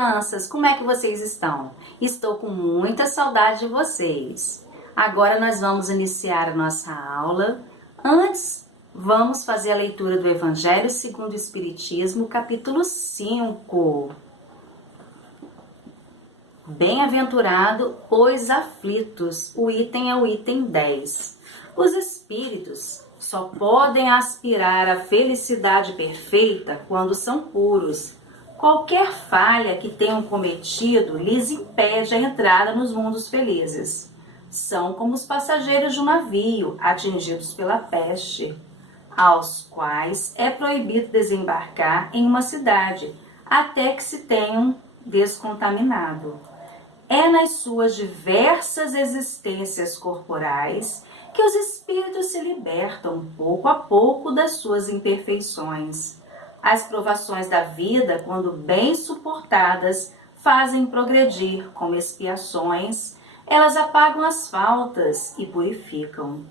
crianças, como é que vocês estão? Estou com muita saudade de vocês. Agora nós vamos iniciar a nossa aula. Antes, vamos fazer a leitura do Evangelho segundo o Espiritismo, capítulo 5. Bem-aventurado os aflitos. O item é o item 10. Os espíritos só podem aspirar à felicidade perfeita quando são puros. Qualquer falha que tenham cometido lhes impede a entrada nos mundos felizes. São como os passageiros de um navio atingidos pela peste, aos quais é proibido desembarcar em uma cidade até que se tenham descontaminado. É nas suas diversas existências corporais que os espíritos se libertam pouco a pouco das suas imperfeições. As provações da vida, quando bem suportadas, fazem progredir como expiações. Elas apagam as faltas e purificam.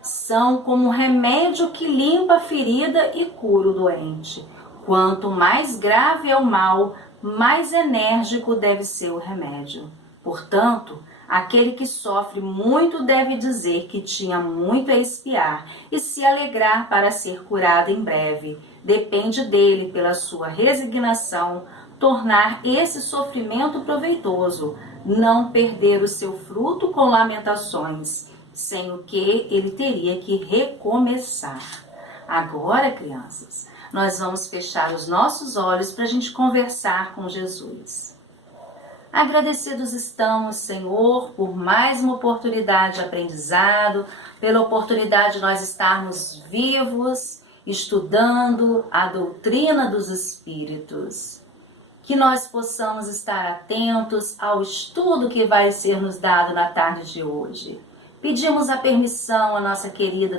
São como um remédio que limpa a ferida e cura o doente. Quanto mais grave é o mal, mais enérgico deve ser o remédio. Portanto, aquele que sofre muito deve dizer que tinha muito a expiar e se alegrar para ser curado em breve. Depende dele, pela sua resignação, tornar esse sofrimento proveitoso, não perder o seu fruto com lamentações, sem o que ele teria que recomeçar. Agora, crianças, nós vamos fechar os nossos olhos para a gente conversar com Jesus. Agradecidos estamos, Senhor, por mais uma oportunidade de aprendizado, pela oportunidade de nós estarmos vivos, estudando a doutrina dos Espíritos. Que nós possamos estar atentos ao estudo que vai ser nos dado na tarde de hoje. Pedimos a permissão à nossa querida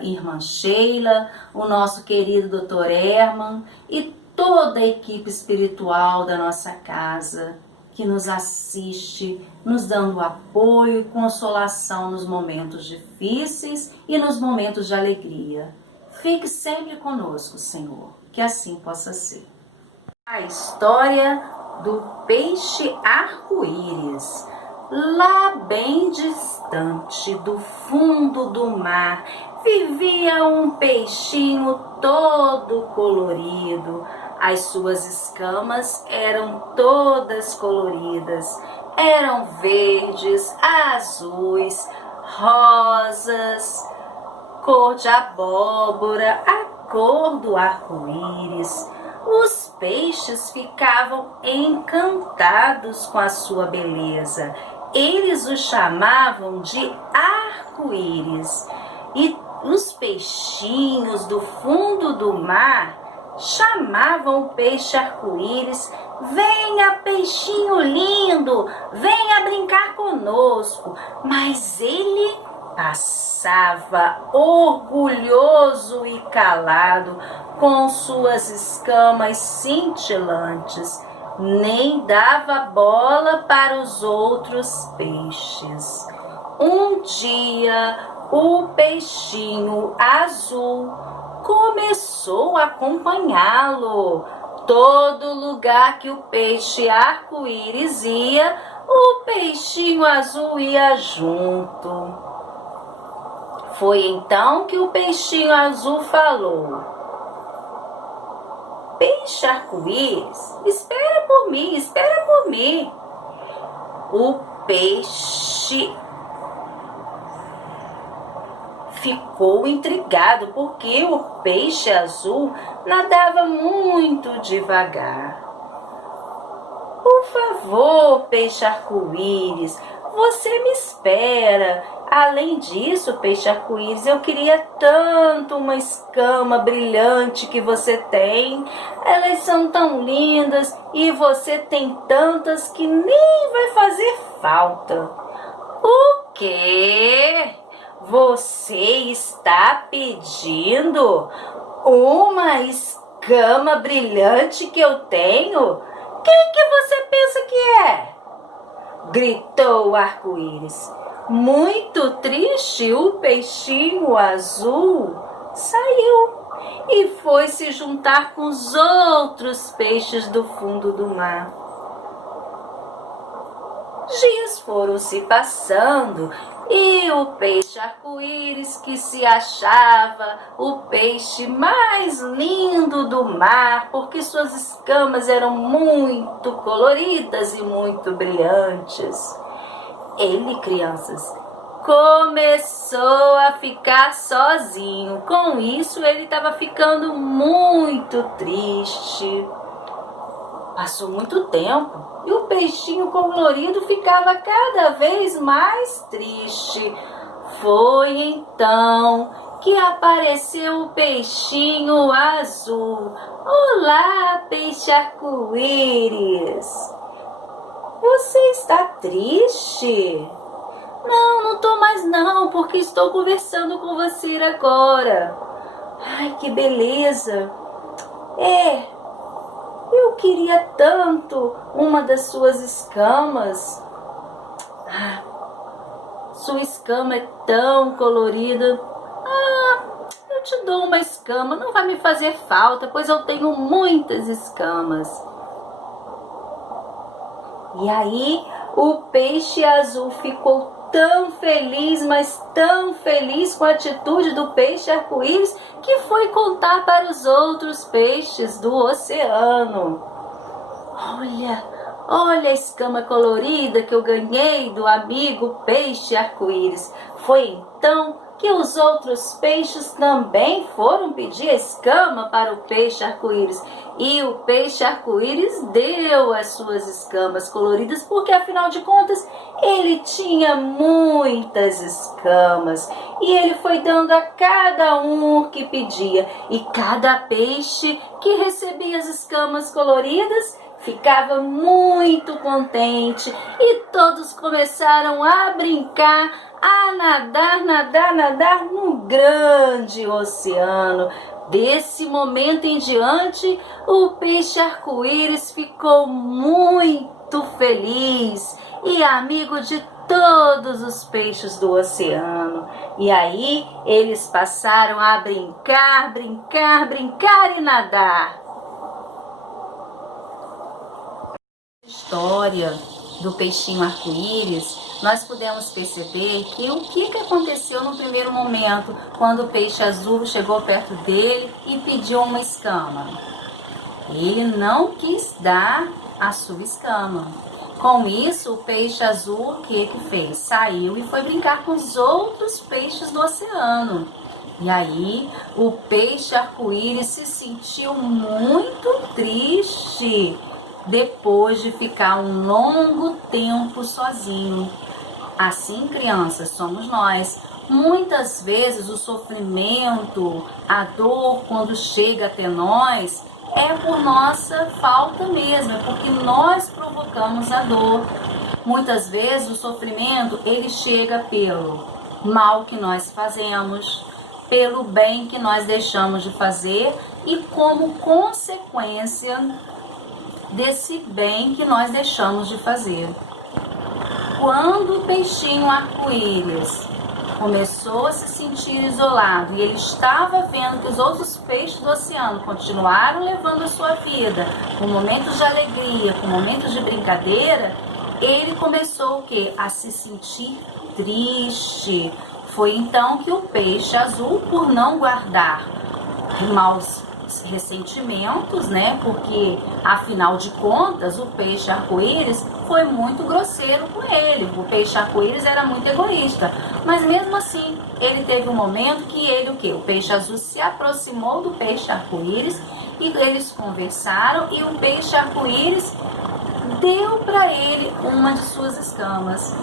irmã Sheila, o nosso querido doutor Herman e toda a equipe espiritual da nossa casa, que nos assiste, nos dando apoio e consolação nos momentos difíceis e nos momentos de alegria. Fique sempre conosco, Senhor, que assim possa ser. A história do peixe arco-íris. Lá bem distante do fundo do mar, vivia um peixinho todo colorido. As suas escamas eram todas coloridas. Eram verdes, azuis, rosas, cor de abóbora, a cor do arco-íris. Os peixes ficavam encantados com a sua beleza. Eles o chamavam de arco-íris. E os peixinhos do fundo do mar chamavam o peixe arco-íris: venha, peixinho lindo, venha brincar conosco. Mas ele passava orgulhoso e calado, com suas escamas cintilantes, nem dava bola para os outros peixes. Um dia, o peixinho azul começou a acompanhá-lo. Todo lugar que o peixe arco-íris ia, o peixinho azul ia junto. Foi então que o peixinho azul falou: peixe arco-íris, espera por mim, espera por mim. O peixe ficou intrigado, porque o peixe azul nadava muito devagar. Por favor, peixe arco-íris, você me espera. Além disso, peixe arco-íris, eu queria tanto uma escama brilhante que você tem. Elas são tão lindas e você tem tantas que nem vai fazer falta. O quê? Você está pedindo uma escama brilhante que eu tenho? Quem que você pensa que é? Gritou o arco-íris. Muito triste, o peixinho azul saiu e foi se juntar com os outros peixes do fundo do mar. Dias foram se passando e o peixe arco-íris, que se achava o peixe mais lindo do mar, porque suas escamas eram muito coloridas e muito brilhantes. Ele, crianças, começou a ficar sozinho. Com isso, ele estava ficando muito triste. Passou muito tempo e o peixinho colorido ficava cada vez mais triste. Foi então que apareceu o peixinho azul. Olá, peixe arco-íris. Você está triste? Não tô mais não, porque estou conversando com você agora. Ai, que beleza. Eu queria tanto uma das suas escamas. Sua escama é tão colorida. Eu te dou uma escama, não vai me fazer falta, pois eu tenho muitas escamas. E aí o peixe azul ficou tão feliz, mas tão feliz com a atitude do peixe arco-íris, que foi contar para os outros peixes do oceano. Olha a escama colorida que eu ganhei do amigo peixe arco-íris. Foi então que os outros peixes também foram pedir a escama para o peixe arco-íris. E o peixe arco-íris deu as suas escamas coloridas, porque afinal de contas ele tinha muitas escamas. E ele foi dando a cada um que pedia. E cada peixe que recebia as escamas coloridas ficava muito contente. E todos começaram a brincar, a nadar no grande oceano. Desse momento em diante, o peixe arco-íris ficou muito feliz e amigo de todos os peixes do oceano. E aí eles passaram a brincar e nadar. História do peixinho arco-íris, nós podemos perceber que o que aconteceu no primeiro momento, quando o peixe azul chegou perto dele e pediu uma escama. Ele não quis dar a sua escama. Com isso, o peixe azul, o que fez? Saiu e foi brincar com os outros peixes do oceano. E aí, o peixe arco-íris se sentiu muito triste depois de ficar um longo tempo sozinho. Assim, crianças, somos nós. Muitas vezes o sofrimento, a dor, quando chega até nós, é por nossa falta mesmo, é porque nós provocamos a dor. Muitas vezes o sofrimento, ele chega pelo mal que nós fazemos, pelo bem que nós deixamos de fazer e como consequência desse bem que nós deixamos de fazer. Quando o peixinho arco-íris começou a se sentir isolado e ele estava vendo que os outros peixes do oceano continuaram levando a sua vida com momentos de alegria, com momentos de brincadeira, ele começou o quê? A se sentir triste. Foi então que o peixe azul, por não guardar maus ressentimentos, né? Porque afinal de contas o peixe arco-íris foi muito grosseiro com ele. O peixe arco-íris era muito egoísta, mas mesmo assim ele teve um momento que ele o peixe azul se aproximou do peixe arco-íris e eles conversaram e o peixe arco-íris deu para ele uma de suas escamas.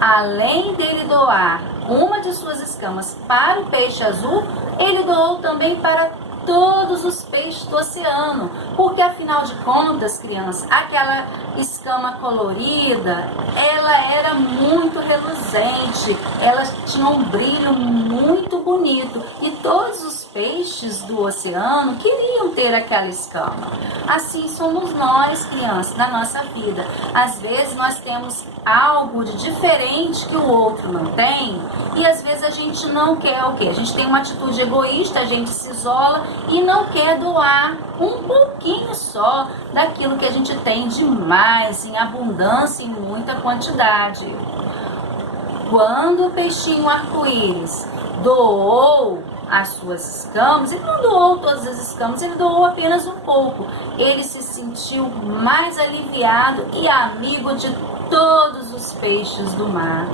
Além dele doar uma de suas escamas para o peixe azul, ele doou também para todos os peixes do oceano, porque afinal de contas, crianças, aquela escama colorida, ela era muito reluzente, ela tinha um brilho muito bonito e todos os peixes do oceano queriam ter aquela escama. Assim somos nós, crianças, na nossa vida. Às vezes nós temos algo de diferente que o outro não tem, e às vezes a gente não quer o quê? A gente tem uma atitude egoísta, a gente se isola e não quer doar um pouquinho só daquilo que a gente tem demais, em abundância, em muita quantidade. Quando o peixinho arco-íris doou as suas escamas, ele não doou todas as escamas, ele doou apenas um pouco. Ele se sentiu mais aliviado e amigo de todos os peixes do mar.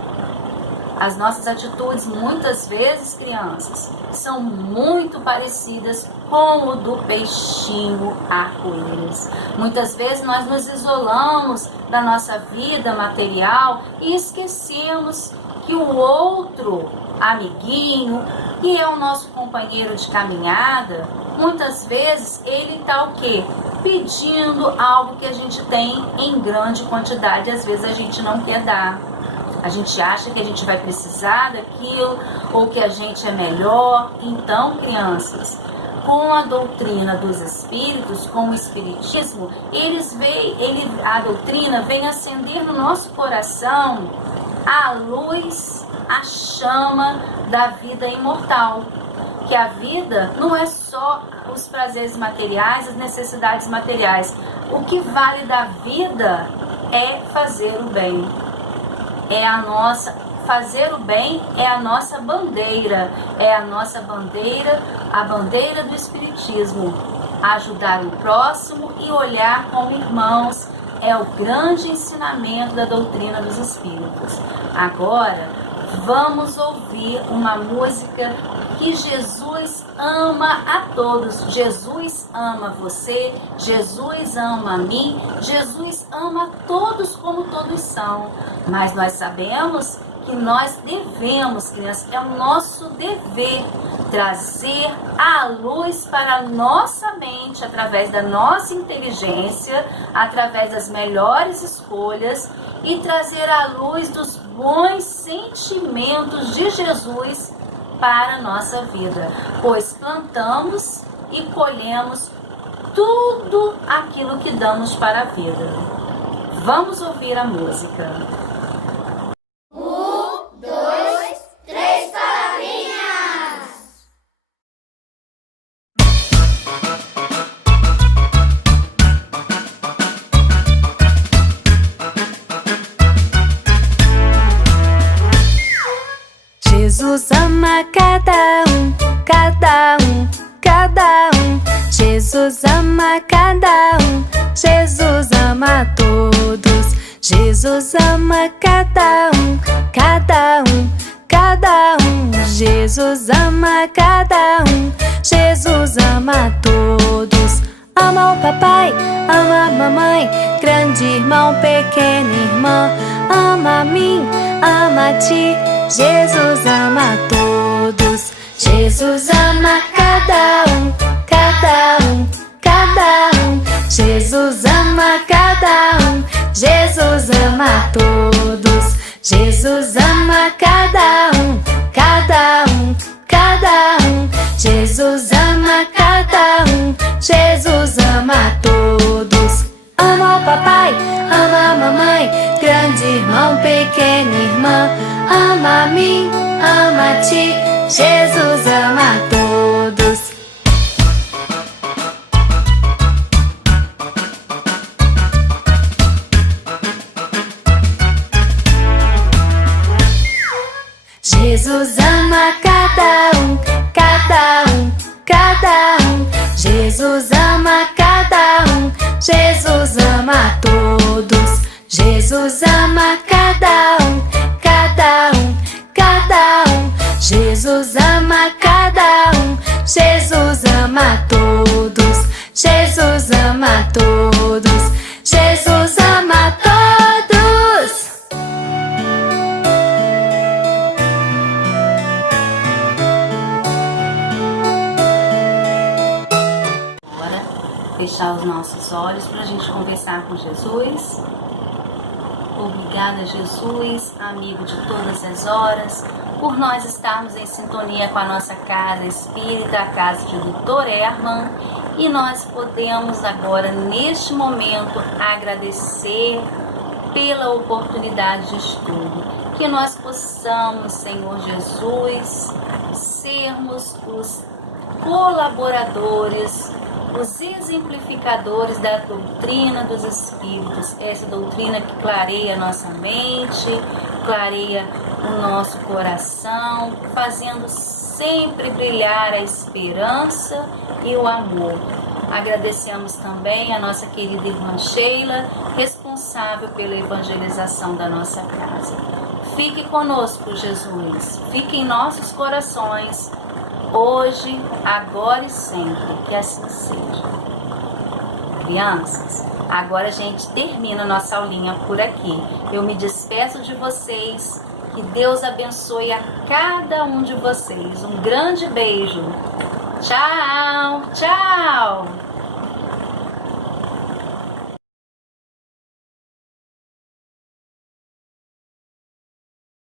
As nossas atitudes, muitas vezes, crianças, são muito parecidas com o do peixinho arco-íris. Muitas vezes nós nos isolamos da nossa vida material e esquecemos que o outro amiguinho, que é o nosso companheiro de caminhada, muitas vezes ele está o quê? Pedindo algo que a gente tem em grande quantidade, às vezes a gente não quer dar. A gente acha que a gente vai precisar daquilo ou que a gente é melhor. Então, crianças, com a doutrina dos espíritos, com o espiritismo, a doutrina vem acender no nosso coração a luz, a chama da vida imortal. Que a vida não é só os prazeres materiais, as necessidades materiais. O que vale da vida é fazer o bem. Fazer o bem é a nossa bandeira, a bandeira do espiritismo. Ajudar o próximo e olhar como irmãos é o grande ensinamento da doutrina dos espíritos. Agora, vamos ouvir uma música que Jesus ama a todos. Jesus ama você, Jesus ama a mim, Jesus ama a todos como todos são. Mas nós sabemos que nós devemos, crianças, é o nosso dever trazer a luz para a nossa mente, através da nossa inteligência, através das melhores escolhas, e trazer a luz dos bons sentimentos de Jesus para a nossa vida, pois plantamos e colhemos tudo aquilo que damos para a vida. Vamos ouvir a música. Jesus ama cada um, cada um, cada um. Jesus ama cada um, Jesus ama todos. Jesus ama cada um, cada um, cada um. Jesus ama cada um, Jesus ama todos. Ama o papai, ama a mamãe, grande irmão, pequena irmã. Ama a mim, ama a ti. Jesus ama todos. Jesus ama cada um, cada um, cada um. Jesus ama cada um, Jesus ama todos. Jesus ama cada um, cada um, cada um. Jesus ama cada um, Jesus ama todos. Ama o papai, ama a mamãe, grande irmão, pequena irmã. Ama a mim, ama a ti, Jesus ama todos. Jesus ama cada um, cada um, cada um. Jesus ama cada um, Jesus ama todos. Jesus ama cada um, cada um, cada um. Jesus ama cada um, Jesus ama todos. Jesus ama todos. Jesus ama todos. Agora, fechar os nossos olhos para a gente conversar com Jesus. Obrigada, Jesus, amigo de todas as horas. por nós estarmos em sintonia com a nossa casa espírita, a casa de Dr. Herman, e nós podemos agora, neste momento, agradecer pela oportunidade de estudo. Que nós possamos, Senhor Jesus, sermos os colaboradores, os exemplificadores da doutrina dos Espíritos, essa doutrina que clareia a nossa mente, clareia o nosso coração, fazendo sempre brilhar a esperança e o amor. Agradecemos também a nossa querida irmã Sheila, responsável pela evangelização da nossa casa. Fique conosco, Jesus, fique em nossos corações, hoje, agora e sempre, que assim seja. Crianças, agora a gente termina nossa aulinha por aqui. Eu me despeço de vocês, que Deus abençoe a cada um de vocês. Um grande beijo. Tchau, tchau!